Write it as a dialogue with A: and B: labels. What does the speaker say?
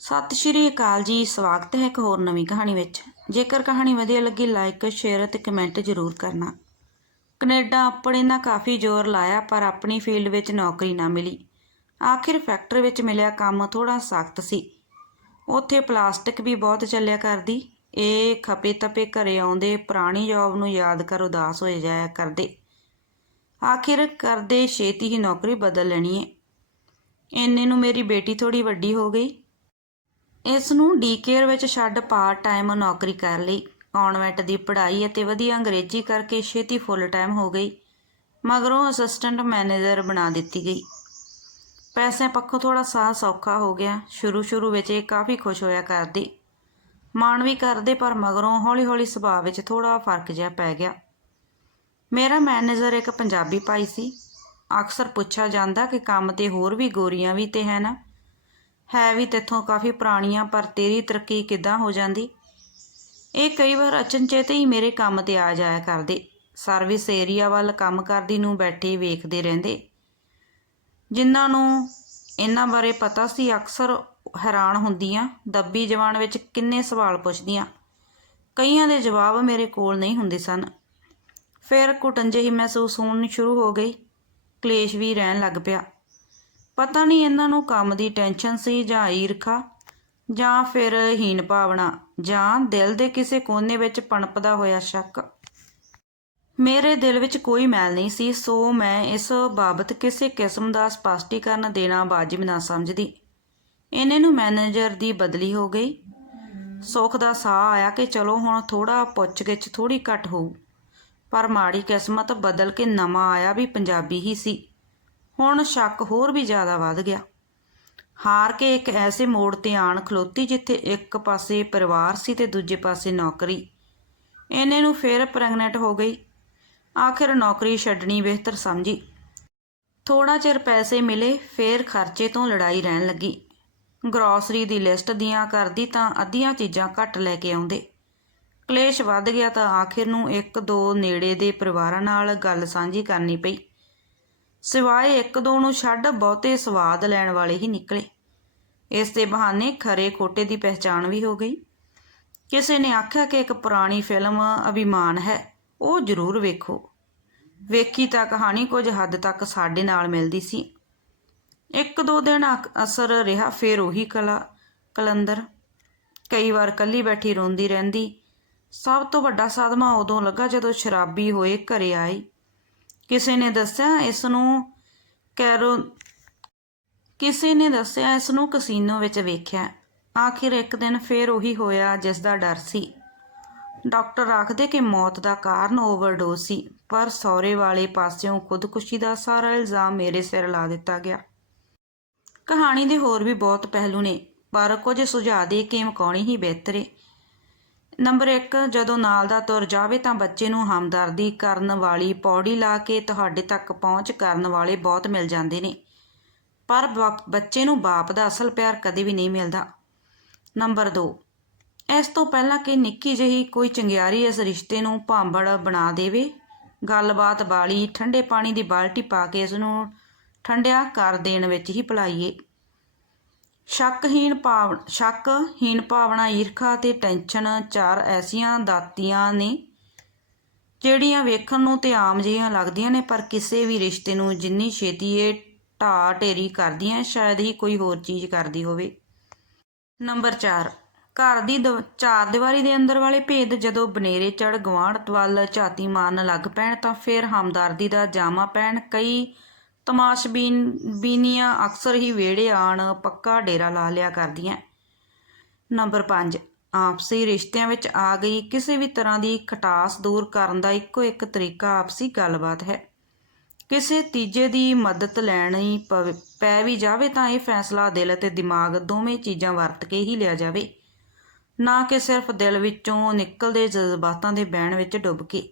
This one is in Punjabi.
A: ਸਤਿ ਸ਼੍ਰੀ ਅਕਾਲ ਜੀ। ਸਵਾਗਤ ਹੈ ਇੱਕ ਹੋਰ ਨਵੀਂ ਕਹਾਣੀ ਵਿੱਚ। ਜੇਕਰ ਕਹਾਣੀ ਵਧੀਆ ਲੱਗੀ ਲਾਈਕ ਸ਼ੇਅਰ ਅਤੇ ਕਮੈਂਟ ਜ਼ਰੂਰ ਕਰਨਾ। ਕੈਨੇਡਾ ਆਪਣੇ ਨਾਲ ਕਾਫੀ ਜ਼ੋਰ ਲਾਇਆ, ਪਰ ਆਪਣੀ ਫੀਲਡ ਵਿੱਚ ਨੌਕਰੀ ਨਾ ਮਿਲੀ। ਆਖਿਰ ਫੈਕਟਰੀ ਵਿੱਚ ਮਿਲਿਆ ਕੰਮ ਥੋੜਾ ਸਖਤ ਸੀ। ਉੱਥੇ ਪਲਾਸਟਿਕ ਵੀ ਬਹੁਤ ਚੱਲਿਆ ਕਰਦੀ। ਇਹ ਖਪੇ ਤਪੇ ਘਰੇ ਆਉਂਦੇ ਪੁਰਾਣੀ ਜੌਬ ਨੂੰ ਯਾਦ ਕਰ ਉਦਾਸ ਹੋ ਜਾਇਆ ਕਰਦੇ। ਆਖਿਰ ਕਰਦੇ ਛੇਤੀ ਹੀ ਨੌਕਰੀ ਬਦਲ ਲੈਣੀ ਹੈ ਇੰਨੇ ਨੂੰ ਮੇਰੀ ਬੇਟੀ ਥੋੜੀ ਵੱਡੀ ਹੋ ਗਈ। ਇਸ ਨੂੰ ਡੀਕੇਅਰ ਵਿੱਚ ਛੱਡ ਪਾਰਟ ਟਾਈਮ ਨੌਕਰੀ ਕਰ ਲਈ। ਕਨਵੈਂਟ ਦੀ ਪੜ੍ਹਾਈ ਅਤੇ ਵਧੀਆ ਅੰਗਰੇਜ਼ੀ ਕਰਕੇ ਛੇਤੀ ਫੁੱਲ ਟਾਈਮ ਹੋ ਗਈ, ਮਗਰੋਂ ਅਸਿਸਟੈਂਟ ਮੈਨੇਜਰ ਬਣਾ ਦਿੱਤੀ ਗਈ। ਪੈਸੇ ਪੱਖੋਂ ਥੋੜਾ ਸਾਹ ਸੌਖਾ ਹੋ ਗਿਆ। ਸ਼ੁਰੂ ਸ਼ੁਰੂ ਵਿੱਚ ਇਹ ਕਾਫੀ ਖੁਸ਼ ਹੋਇਆ ਕਰਦੀ। ਮਾਣ ਵੀ ਕਰਦੇ ਪਰ ਮਗਰੋਂ ਹੌਲੀ ਹੌਲੀ ਸੁਭਾਅ ਵਿੱਚ ਥੋੜਾ ਫ਼ਰਕ ਜਿਹਾ ਪੈ ਗਿਆ। ਮੇਰਾ ਮੈਨੇਜਰ ਇੱਕ ਪੰਜਾਬੀ ਭਾਈ ਸੀ। ਅਕਸਰ ਪੁੱਛਿਆ ਜਾਂਦਾ ਕਿ ਕੰਮ ਤੇ ਹੋਰ ਵੀ ਗੋਰੀਆਂ ਵੀ ਤੇ ਹੈ ਨਾ। ਹੈ ਵੀ ਤੇਥੋਂ ਕਾਫੀ ਪੁਰਾਣੀਆਂ, ਪਰ ਤੇਰੀ ਤਰੱਕੀ ਕਿੱਦਾਂ ਹੋ ਜਾਂਦੀ? ਇਹ ਕਈ ਵਾਰ ਅਚਨਚੇਤ ਹੀ ਮੇਰੇ ਕੰਮ ਤੇ ਆ ਜਾਇਆ ਕਰਦੇ। ਸਰਵਿਸ ਏਰੀਆ ਵੱਲ ਕੰਮ ਕਰਦੀ ਨੂੰ ਬੈਠੇ ਵੇਖਦੇ ਰਹਿੰਦੇ। ਜਿਨ੍ਹਾਂ ਨੂੰ ਇਹਨਾਂ ਬਾਰੇ ਪਤਾ ਸੀ, ਅਕਸਰ ਹੈਰਾਨ ਹੁੰਦੀਆਂ, ਦੱਬੀ ਜਵਾਨ ਵਿੱਚ ਕਿੰਨੇ ਸਵਾਲ ਪੁੱਛਦੀਆਂ। ਕਈਆਂ ਦੇ ਜਵਾਬ ਮੇਰੇ ਕੋਲ ਨਹੀਂ ਹੁੰਦੇ ਸਨ। ਫਿਰ ਘੁਟਨ ਜਿਹੀ ਮਹਿਸੂਸ ਹੋਣੀ ਸ਼ੁਰੂ ਹੋ ਗਈ ਕਲੇਸ਼ ਵੀ ਰਹਿਣ ਲੱਗ ਪਿਆ। ਪਤਾ ਨਹੀਂ ਇਹਨਾਂ ਨੂੰ ਕੰਮ ਦੀ ਟੈਨਸ਼ਨ ਸੀ ਜਾਂ ਈਰਖਾ, ਜਾਂ ਫਿਰ ਹੀਣ ਭਾਵਨਾ, ਜਾਂ ਦਿਲ ਦੇ ਕਿਸੇ ਕੋਨੇ ਵਿੱਚ ਪਣਪਦਾ ਹੋਇਆ ਸ਼ੱਕ। ਮੇਰੇ ਦਿਲ ਵਿੱਚ ਕੋਈ ਮੈਲ ਨਹੀਂ ਸੀ, ਸੋ ਮੈਂ ਇਸ ਬਾਬਤ ਕਿਸੇ ਕਿਸਮ ਦਾ ਸਪਸ਼ਟੀਕਰਨ ਦੇਣਾ ਵਾਜਿਬ ਨਾ ਸਮਝਦੀ। ਇਹਨੇ ਨੂੰ ਮੈਨੇਜਰ ਦੀ ਬਦਲੀ ਹੋ ਗਈ। ਸੁੱਖ ਦਾ ਸਾਹ ਆਇਆ ਕਿ ਚਲੋ ਹੁਣ ਥੋੜਾ ਪੁੱਛ-ਗਿੱਛ ਥੋੜੀ ਘੱਟ ਹੋਊ। ਪਰ ਮਾੜੀ ਕਿਸਮਤ ਬਦਲ ਕੇ ਨਵਾਂ ਆਇਆ ਵੀ ਪੰਜਾਬੀ ਹੀ ਸੀ। ਹੁਣ ਸ਼ੱਕ ਹੋਰ ਵੀ ਜ਼ਿਆਦਾ ਵੱਧ ਗਿਆ। ਹਾਰ ਕੇ ਇੱਕ ਐਸੇ ਮੋੜ ਤੇ ਆਣ ਖਲੋਤੀ ਜਿੱਥੇ ਇੱਕ ਪਾਸੇ ਪਰਿਵਾਰ ਸੀ ਤੇ ਦੂਜੇ ਪਾਸੇ ਨੌਕਰੀ। ਇਹਨੇ ਨੂੰ ਫੇਰ ਪ੍ਰੈਗਨੈਂਟ ਹੋ ਗਈ। ਆਖਿਰ ਨੌਕਰੀ ਛੱਡਣੀ ਬਿਹਤਰ ਸਮਝੀ। ਥੋੜਾ ਚਿਰ ਪੈਸੇ ਮਿਲੇ, ਫੇਰ ਖਰਚੇ ਤੋਂ ਲੜਾਈ ਰਹਿਣ ਲੱਗੀ। ਗਰੋਸਰੀ ਦੀ ਲਿਸਟ ਦੀਆਂ ਕਰਦੀ ਤਾਂ ਅੱਧੀਆਂ ਚੀਜ਼ਾਂ ਘੱਟ ਲੈ ਕੇ ਆਉਂਦੇ। ਕਲੇਸ਼ ਵੱਧ ਗਿਆ ਤਾਂ ਆਖਿਰ ਨੂੰ ਇੱਕ ਦੋ ਨੇੜੇ ਦੇ ਪਰਿਵਾਰਾਂ ਨਾਲ ਗੱਲ ਸਾਂਝੀ ਕਰਨੀ ਪਈ। ਸਿਵਾਏ ਇੱਕ ਦੋ ਨੂੰ ਛੱਡ ਬਹੁਤੇ ਸਵਾਦ ਲੈਣ ਵਾਲੇ ਹੀ ਨਿਕਲੇ। ਇਸ ਦੇ ਬਹਾਨੇ ਖਰੇ ਖੋਟੇ ਦੀ ਪਹਿਚਾਣ ਵੀ ਹੋ ਗਈ। ਕਿਸੇ ਨੇ ਆਖਿਆ ਕਿ ਇੱਕ ਪੁਰਾਣੀ ਫਿਲਮ ਅਭਿਮਾਨ ਹੈ, ਉਹ ਜ਼ਰੂਰ ਵੇਖੋ। ਵੇਖੀ ਤਾਂ ਕਹਾਣੀ ਕੁਝ ਹੱਦ ਤੱਕ ਸਾਡੇ ਨਾਲ ਮਿਲਦੀ ਸੀ। ਇੱਕ ਦੋ ਦਿਨ ਅਸਰ ਰਿਹਾ ਫੇਰ ਉਹੀ ਕਲਾ, ਕਲੰਦਰ। ਕਈ ਵਾਰ ਕੱਲੀ ਬੈਠੀ ਰੋਂਦੀ ਰਹਿੰਦੀ। ਸਭ ਤੋਂ ਵੱਡਾ ਸਦਮਾ ਉਦੋਂ ਲੱਗਾ ਜਦੋਂ ਸ਼ਰਾਬੀ ਹੋਏ ਘਰੇ ਆਈ ਕਿਸੇ ਨੇ ਦੱਸਿਆ ਇਸ ਨੂੰ ਕੈਰੋ, ਕਿਸੇ ਨੇ ਦੱਸਿਆ ਇਸ ਨੂੰ ਕਸੀਨੋ ਵਿੱਚ ਵੇਖਿਆ। ਆਖਿਰ ਇੱਕ ਦਿਨ ਫੇਰ ਉਹੀ ਹੋਇਆ ਜਿਸ ਦਾ ਡਰ ਸੀ। ਡਾਕਟਰ ਆਖਦੇ ਕਿ ਮੌਤ ਦਾ ਕਾਰਨ ਓਵਰਡੋਜ਼ ਸੀ, ਪਰ ਸੌਰੇ ਵਾਲੇ ਪਾਸਿਓਂ ਖੁਦਕੁਸ਼ੀ ਦਾ ਸਾਰਾ ਇਲਜ਼ਾਮ ਮੇਰੇ ਸਿਰ ਲਾ ਦਿੱਤਾ ਗਿਆ। ਕਹਾਣੀ ਦੇ ਹੋਰ ਵੀ ਬਹੁਤ ਪਹਿਲੂ ਨੇ, ਪਰ ਕੁਝ ਸੁਝਾਅ ਦੇ ਕੇ ਮਕਾਉਣੀ ਹੀ ਬਿਹਤਰ ਏ। ਨੰਬਰ 1 ਜਦੋਂ ਨਾਲ ਦਾ ਤੁਰ ਜਾਵੇ ਤਾਂ ਬੱਚੇ ਨੂੰ ਹਮਦਰਦੀ ਕਰਨ ਵਾਲੀ ਪੌੜੀ ਲਾ ਕੇ ਤੁਹਾਡੇ ਤੱਕ ਪਹੁੰਚ ਕਰਨ ਵਾਲੇ ਬਹੁਤ ਮਿਲ ਜਾਂਦੇ ਨੇ। ਪਰ ਬਾਪ- ਬੱਚੇ ਨੂੰ ਬਾਪ ਦਾ ਅਸਲ ਪਿਆਰ ਕਦੇ ਵੀ ਨਹੀਂ ਮਿਲਦਾ। ਨੰਬਰ 2 ਇਸ ਤੋਂ ਪਹਿਲਾਂ ਕਿ ਨਿੱਕੀ ਜਿਹੀ ਕੋਈ ਚੰਗਿਆਰੀ ਇਸ ਰਿਸ਼ਤੇ ਨੂੰ ਭਾਂਬੜ ਬਣਾ ਦੇਵੇ, ਗੱਲਬਾਤ ਵਾਲੀ ਠੰਡੇ ਪਾਣੀ ਦੀ ਬਾਲਟੀ ਪਾ ਕੇ ਇਸ ਨੂੰ ਠੰਡਿਆ ਕਰ ਦੇਣ ਵਿੱਚ ਹੀ ਭਲਾਈਏ। ਸ਼ੱਕਹੀਣ ਭਾਵ, ਸ਼ੱਕਹੀਣ ਭਾਵਨਾ ਈਰਖਾ ਤੇ ਟੈਨਸ਼ਨ ਚਾਰ ਐਸੀਆਂ ਦਾਤੀਆਂ ਨੇ, ਜਿਹੜੀਆਂ ਵੇਖਣ ਨੂੰ ਤੇ ਆਮ ਜਿਹੀਆਂ ਲੱਗਦੀਆਂ ਨੇ, ਪਰ ਕਿਸੇ ਵੀ ਰਿਸ਼ਤੇ ਨੂੰ ਜਿੰਨੀ ਛੇਤੀ ਇਹ ਢਾਹ ਢੇਰੀ ਕਰਦੀਆਂ, ਸ਼ਾਇਦ ਹੀ ਕੋਈ ਹੋਰ ਚੀਜ਼ ਕਰਦੀ ਹੋਵੇ। ਨੰਬਰ 4 ਘਰ ਦੀ ਦਵ- ਚਾਰ ਦੀਵਾਰੀ ਦੇ ਅੰਦਰ ਵਾਲੇ ਭੇਦ ਜਦੋਂ ਬਨੇਰੇ ਚੜ ਗਵਾਂਢ ਵੱਲ ਝਾਤੀ ਮਾਰਨ ਲੱਗ ਪੈਣ, ਤਾਂ ਫਿਰ ਹਮਦਰਦੀ ਦਾ ਜਾਮਾ ਪੈਣ, ਕਈ ਤਮਾਸ਼ਬੀਨ ਬੀਨੀਆਂ ਅਕਸਰ ਹੀ ਵਿਹੜੇ ਆਣ ਪੱਕਾ ਡੇਰਾ ਲਾ ਲਿਆ ਕਰਦੀਆਂ। ਨੰਬਰ 5 ਆਪਸੀ ਰਿਸ਼ਤਿਆਂ ਵਿੱਚ ਆ ਗਈ ਕਿਸੇ ਵੀ ਤਰ੍ਹਾਂ ਦੀ ਖਟਾਸ ਦੂਰ ਕਰਨ ਦਾ ਇੱਕੋ ਇੱਕ ਤਰੀਕਾ ਆਪਸੀ ਗੱਲਬਾਤ ਹੈ। ਕਿਸੇ ਤੀਜੇ ਦੀ ਮਦਦ ਲੈਣੀ ਪਵੇ- ਪੈ ਵੀ ਜਾਵੇ ਤਾਂ ਇਹ ਫੈਸਲਾ ਦਿਲ ਅਤੇ ਦਿਮਾਗ ਦੋਵੇਂ ਚੀਜ਼ਾਂ ਵਰਤ ਕੇ ਹੀ ਲਿਆ ਜਾਵੇ। ਨਾ ਕਿ ਸਿਰਫ ਦਿਲ ਵਿੱਚੋਂ ਨਿਕਲਦੇ ਜਜ਼ਬਾਤਾਂ ਦੇ ਬਹਿਣ ਵਿੱਚ ਡੁੱਬ ਕੇ।